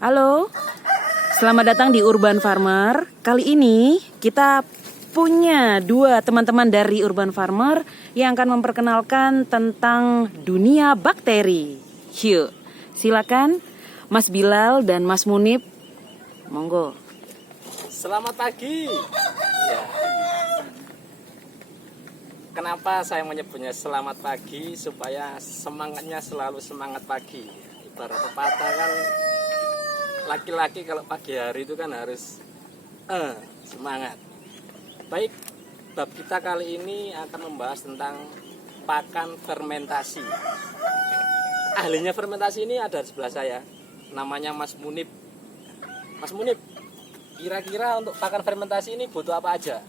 Halo, selamat datang di Urban Farmer. Kali ini kita punya dua teman-teman dari Urban Farmer yang akan memperkenalkan tentang dunia bakteri. Yuk, silakan Mas Bilal dan Mas Munib. Monggo. Selamat pagi. Ya. Kenapa saya menyebutnya selamat pagi? Supaya semangatnya selalu semangat pagi. Ibarat pepatah kan, laki-laki kalau pagi hari itu kan harus semangat. Baik, bab kita kali ini akan membahas tentang pakan fermentasi. Ahlinya fermentasi ini ada di sebelah saya. Namanya Mas Munib. Mas Munib, kira-kira untuk pakan fermentasi ini butuh apa aja?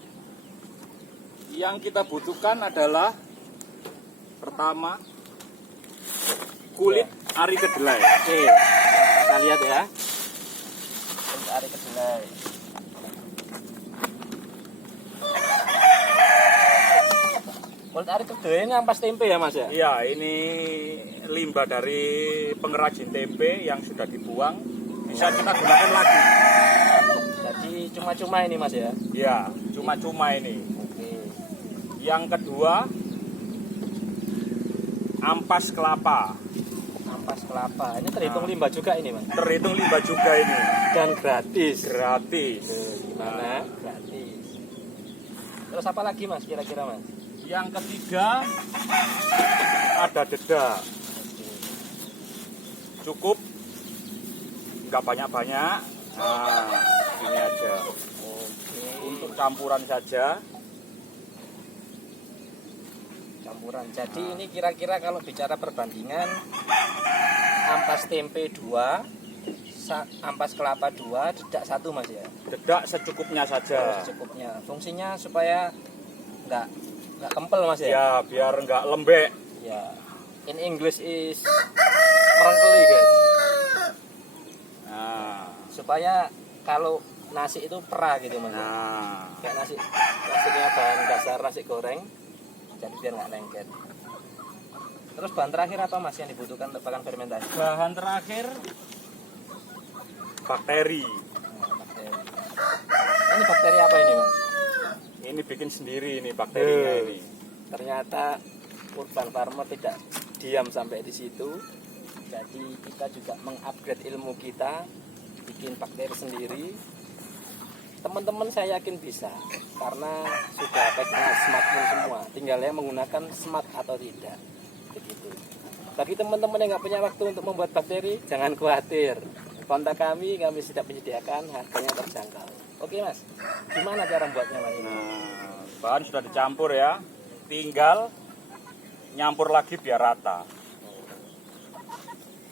Yang kita butuhkan adalah pertama kulit ari kedelai. Oke, kita lihat ya. Kulit ari kedelai. Kulit ari kedelai ini ampas tempe ya Mas ya? Iya, ini limbah dari pengrajin tempe yang sudah dibuang. Bisa kita gunakan lagi. Jadi cuma-cuma ini Mas ya? Ya, cuma-cuma ini. Oke. Yang kedua, ampas kelapa. Ampas kelapa. Ini terhitung limbah juga ini Mas? Terhitung limbah juga ini. Dan gratis. Gratis. Gimana? Gratis. Terus apa lagi Mas kira-kira Mas? Yang ketiga, ada dedak. Cukup, nggak banyak-banyak. Nah, ini aja. Oke. Untuk campuran saja. Campuran. Jadi ini kira-kira kalau bicara perbandingan ampas tempe 2, ampas kelapa 2, dedak 1 Mas ya. Dedak secukupnya saja. Secukupnya. Fungsinya supaya nggak kempel Mas ya. Ya, biar nggak lembek. Ya. In English is merengkeli guys. Nah, Supaya kalau nasi itu perah gitu Mas. nah. Kayak nasinya bahan dasar nasi goreng. Jadi biar nggak lengket. Terus bahan terakhir apa Mas yang dibutuhkan untuk pakan fermentasi? Bahan terakhir, bakteri. Bakteri. Ini bakteri apa ini Mas? Ini bikin sendiri ini bakterinya ini. Ternyata Urban Farmer tidak diam sampai di situ. Jadi kita juga mengupgrade ilmu kita, bikin bakteri sendiri. Teman-teman saya yakin bisa, karena sudah pegang smartphone semua. Tinggalnya menggunakan smart atau tidak. Begitu. Bagi teman-teman yang nggak punya waktu untuk membuat bakteri, jangan khawatir. Kontak kami sudah menyediakan, harganya terjangkau. Oke Mas, gimana cara membuatnya Mas? Nah, bahan sudah dicampur ya. Tinggal nyampur lagi biar rata.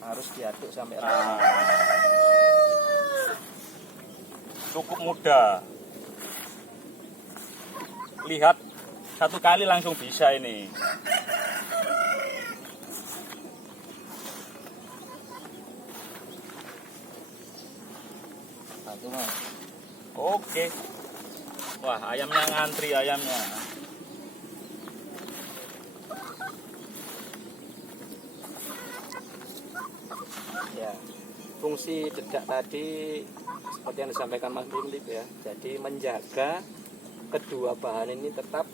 Harus diaduk sampai rata. Nah, cukup mudah. Lihat, satu kali langsung bisa ini. Satu Mas. Oke. Wah, ayamnya ngantri ayamnya. Ya, fungsi dedak tadi seperti yang disampaikan Mas Munib ya. Jadi menjaga kedua bahan ini tetap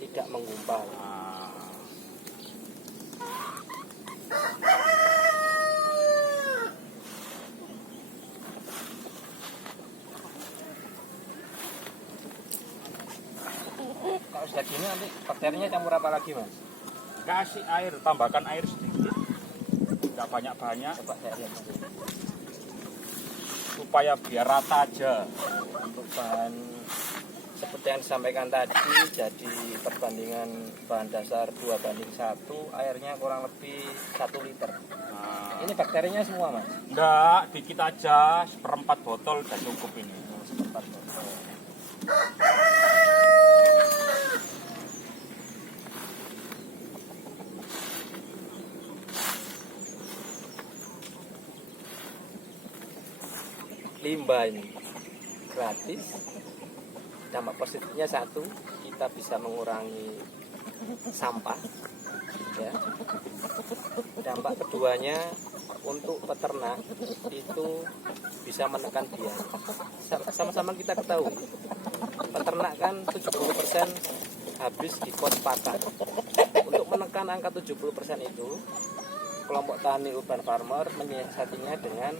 tidak menggumpal. Nah, Kalau sudah gini nanti bakterinya campur apa lagi Mas? kasih air, tambahkan air sedikit. Nggak banyak-banyak Coba saya lihat Mas. supaya biar rata aja. Untuk bahan seperti yang disampaikan tadi, jadi perbandingan bahan dasar 2:1, airnya kurang lebih 1 liter. Nah, Ini bakterinya semua Mas? enggak, dikit aja, seperempat botol udah cukup ini. Seperempat botol. Limbah ini gratis, dampak positifnya satu, kita bisa mengurangi sampah ya. Dampak keduanya untuk peternak itu bisa menekan biaya. Sama-sama kita ketahui, peternak kan 70% habis di kos pakan. Untuk menekan angka 70% itu, kelompok tani urban farmer menyiasatinya dengan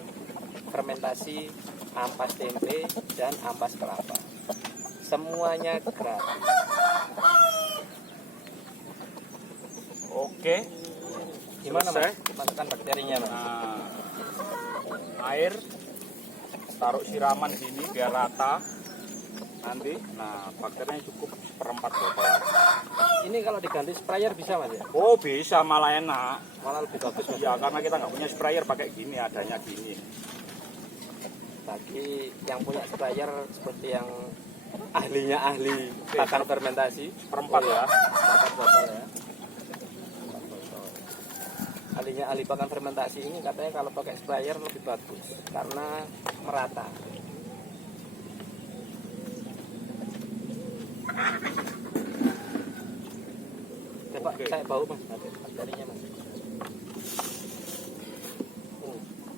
fermentasi ampas tempe dan ampas kelapa. Semuanya gratis. Oke. Gimana Selesai. Mas? Masukkan bakterinya Mas. Nah, air taruh siraman sini biar rata nanti. Nah, bakterinya cukup seperempat botol. Ini kalau diganti sprayer bisa Mas ya? Oh bisa, malah enak. Malah lebih bagus Mas. Ya karena kita nggak punya sprayer, pakai gini, adanya gini. Bagi yang punya sprayer seperti yang ahlinya ahli pakan fermentasi, Seperempat ya. 4 botol ya. Ahlinya ahli pakan fermentasi ini katanya kalau pakai sprayer lebih bagus karena merata. Coba Oke. saya bau Mas, bakterinya Mas.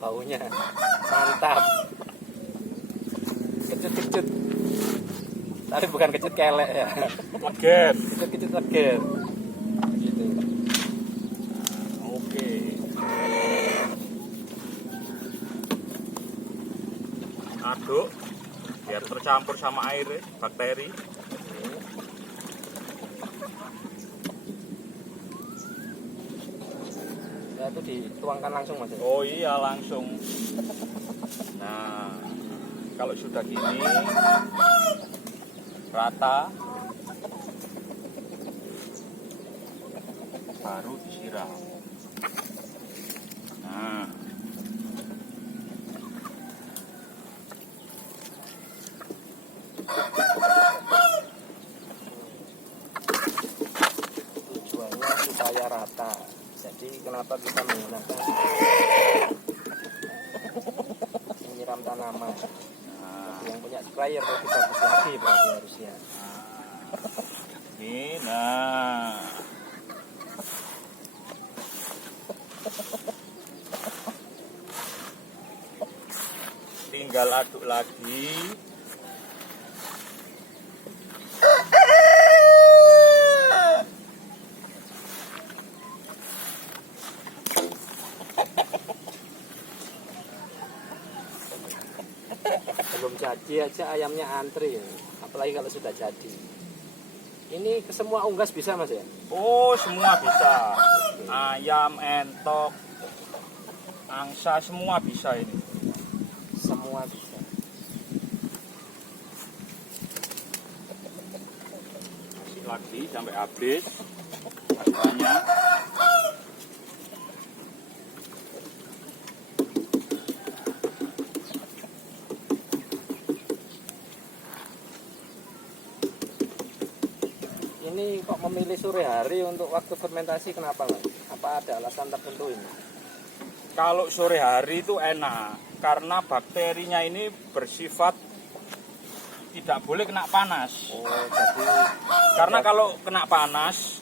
Baunya mantap. Kecut-kecut. Tapi bukan kecut kelek ya. Legen. Kecut-kecut legen. Gitu. Oke. Aduk biar tercampur sama air bakteri. Ya itu dituangkan langsung Mas. Oh iya langsung. Nah, kalau sudah gini rata baru disiram. Nah, Tujuannya supaya rata. Jadi kenapa kita menggunakan menyiram tanaman? nah, Yang punya sprayer lebih bagus lagi berarti harusnya. ini nah. Tinggal aduk lagi. Belum jadi aja ayamnya antri, apalagi kalau sudah jadi. Ini ke semua unggas bisa Mas ya? Oh, semua bisa. Ayam, entok, angsa semua bisa ini. Semua bisa. Kasih lagi sampai habis. Rasanya. Ini kok memilih sore hari untuk waktu fermentasi kenapa Mas? Apa ada alasan tertentu ini? Kalau sore hari itu enak karena bakterinya ini bersifat tidak boleh kena panas. Oh, jadi Karena kalau kena panas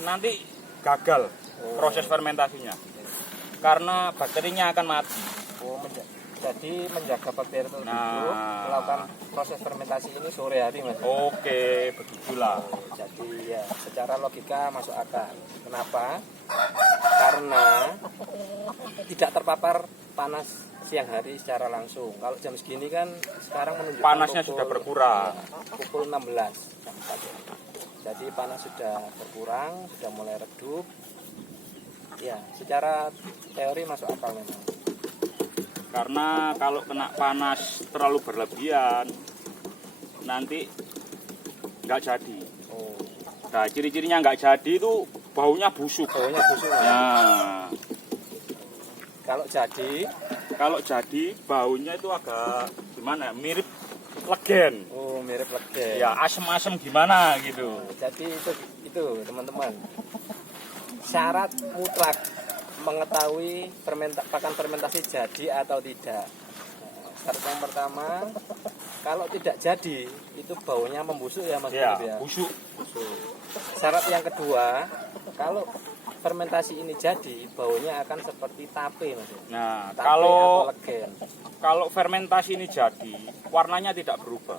nanti gagal proses fermentasinya. Karena bakterinya akan mati. jadi menjaga bakteri tersebut Nah. melakukan proses fermentasi ini sore hari Mas. Oke, begitulah. Jadi ya secara logika masuk akal. Kenapa? Karena tidak terpapar panas siang hari secara langsung. Kalau jam segini kan sekarang menunjukkan Panasnya sudah berkurang. Pukul 16 jam 4. Jadi panas sudah berkurang, sudah mulai redup. Ya, secara teori masuk akal memang. Karena kalau kena panas terlalu berlebihan nanti nggak jadi. Oh, Nah, ciri-cirinya nggak jadi itu baunya busuk. baunya busuk. Mas. Nah, Kalau jadi, kalau jadi baunya itu agak gimana? Mirip legen. oh mirip legen. Ya, asem-asem gimana gitu. Jadi itu teman-teman. Syarat mutlak mengetahui pakan fermentasi jadi atau tidak. Nah, syarat yang pertama, kalau tidak jadi itu baunya membusuk ya Mas. Ya, Philip, ya. busuk. Busuk. Syarat yang kedua, kalau fermentasi ini jadi, baunya akan seperti tape Mas. Nah, Tape kalau atau legen. kalau fermentasi ini jadi, warnanya tidak berubah.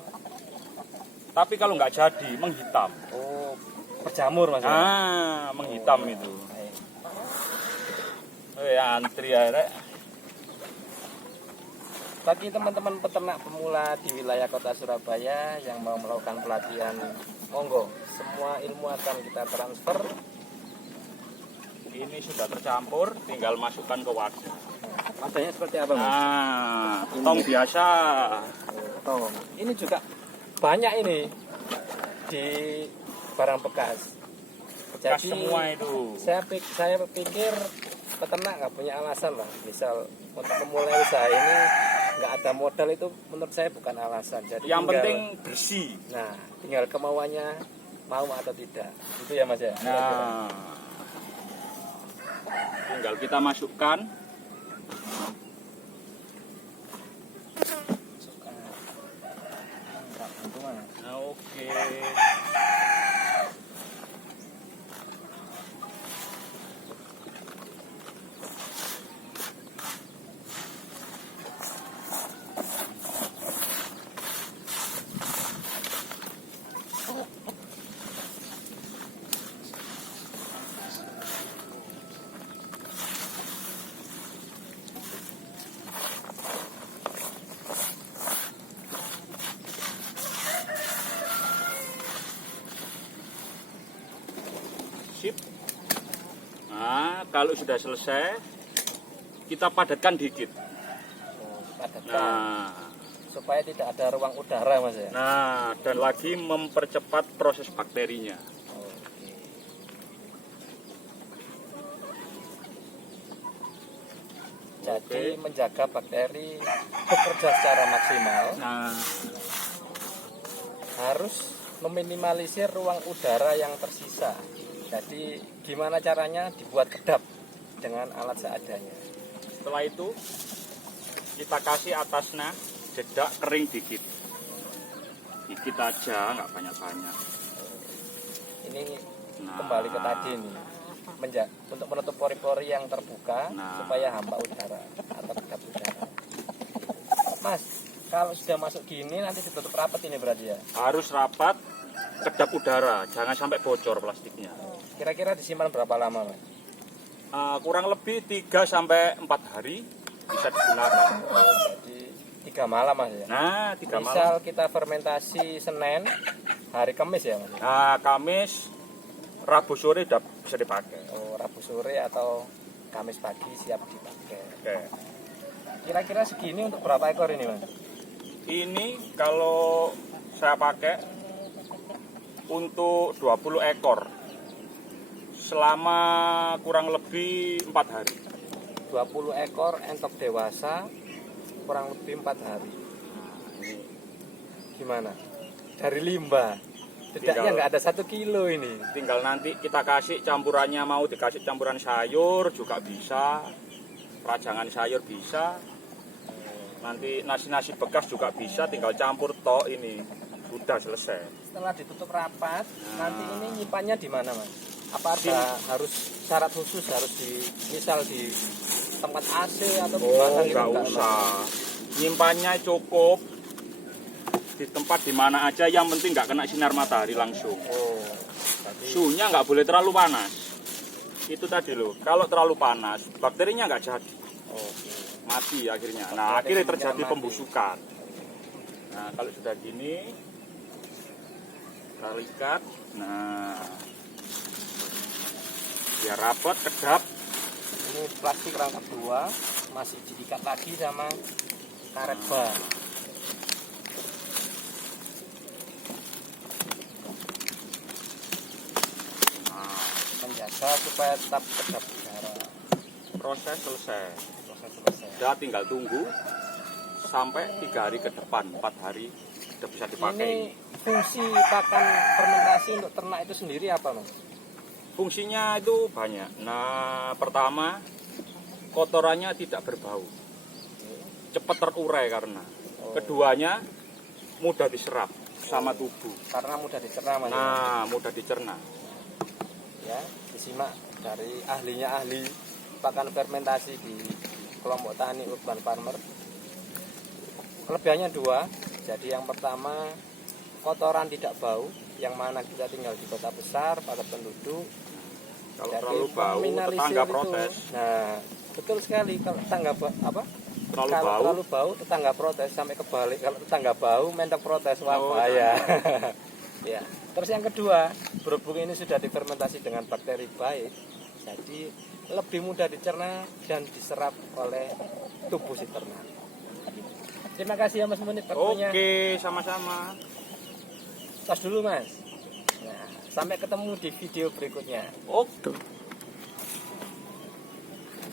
Tapi kalau nggak jadi, menghitam. Oh, berjamur Mas. Ah, menghitam itu. Antri ya, Rek. Bagi teman-teman peternak pemula di wilayah kota Surabaya yang mau melakukan pelatihan, monggo, semua ilmu akan kita transfer. Ini sudah tercampur, tinggal masukkan ke wadah. Wadahnya seperti apa Mas? Nah, tong biasa. Tong. Ini juga banyak ini di barang bekas. Bekas semua itu. Saya pikir peternak nggak punya alasan lah. Misal untuk memulai usaha ini nggak ada modal, itu menurut saya bukan alasan. Jadi Yang tinggal- penting bersih. Nah, tinggal kemauannya mau atau tidak. Itu ya Mas ya. Nah, tinggal kita masukkan. Nah, oke. Sip. Nah, kalau sudah selesai, kita padatkan dikit. Padatkan. Nah, Supaya tidak ada ruang udara Mas ya. nah, dan lagi mempercepat proses bakterinya. Oke. Jadi Oke. menjaga bakteri bekerja secara maksimal Nah, harus meminimalisir ruang udara yang tersisa. Jadi gimana caranya? Dibuat kedap dengan alat seadanya. setelah itu kita kasih atasnya jeda kering dikit. Dikit aja, nggak banyak-banyak. Ini Nah. kembali ke tadi nih. Untuk menutup pori-pori yang terbuka Nah. supaya hamba udara atau kedap udara. Mas, kalau sudah masuk gini nanti ditutup rapat ini berarti ya? Harus rapat, kedap udara, jangan sampai bocor plastiknya. Kira-kira disimpan berapa lama Mas? Kurang lebih 3 sampai 4 hari bisa digunakan. Jadi 3 malam Mas ya? Nah, 3 Misal malam. kita fermentasi Senin, hari Kamis ya Mas? Nah, Kamis, Rabu sore udah bisa dipakai. Oh, Rabu sore atau Kamis pagi siap dipakai. Oke. Kira-kira segini untuk berapa ekor ini Mas? Ini kalau saya pakai untuk 20 ekor selama kurang lebih 4 hari. 20 ekor entok dewasa kurang lebih 4 hari. Gimana? Dari limbah. Setidaknya Tinggal- nggak ada 1 kilo ini. Tinggal nanti kita kasih campurannya, mau dikasih campuran sayur juga bisa, rajangan sayur bisa, nanti nasi-nasi bekas juga bisa, tinggal campur tok ini. Sudah selesai. Setelah ditutup rapat, nanti ini nyimpannya di mana Mas? Apa ada harus syarat khusus, harus misal di tempat AC atau di mana gitu? Nggak Nggak, Mas? usah. Nyimpannya cukup di tempat di mana aja, yang penting nggak kena sinar matahari langsung. Oh, tadi Suhunya nggak boleh terlalu panas. Itu tadi loh, kalau terlalu panas, bakterinya nggak jadi. oke. Mati akhirnya. Nah, akhirnya terjadi mati. pembusukan. Nah, kalau sudah gini, kita ikat. Nah, biar rapat, kedap. Ini plastik rangkap 2 masih diikat lagi sama karet ban. Nah, Menjaga supaya tetap kedap udara. proses selesai. Proses selesai. Udah tinggal tunggu sampai 3 hari ke depan, 4 hari udah bisa dipakai. Ini fungsi pakan fermentasi untuk ternak itu sendiri apa Mas? Fungsinya itu banyak. Nah, pertama, kotorannya tidak berbau, cepat terurai karena. Keduanya, mudah diserap sama tubuh. Karena mudah dicerna Mas. Nah, mudah dicerna. Ya, disimak dari ahlinya ahli pakan fermentasi di kelompok tani Urban Farmer. Kelebihannya dua. Jadi yang pertama, kotoran tidak bau, yang mana kita tinggal di kota besar, padat penduduk. Kalau Jadi terlalu bau, meminimalisir tetangga itu. protes. Nah, betul sekali. Kalau tetangga Terlalu kalau bau. terlalu bau, tetangga protes. Sampai kebalik, kalau tetangga bau, mentok protes. Wah, Oh, bahaya. Ya. Terus yang kedua, berhubung ini sudah difermentasi dengan bakteri baik, jadi lebih mudah dicerna dan diserap oleh tubuh si ternak. Terima kasih ya Mas Munib waktunya. Oke, sama-sama. Tos dulu Mas. Nah, sampai ketemu di video berikutnya. Oke. Tuh.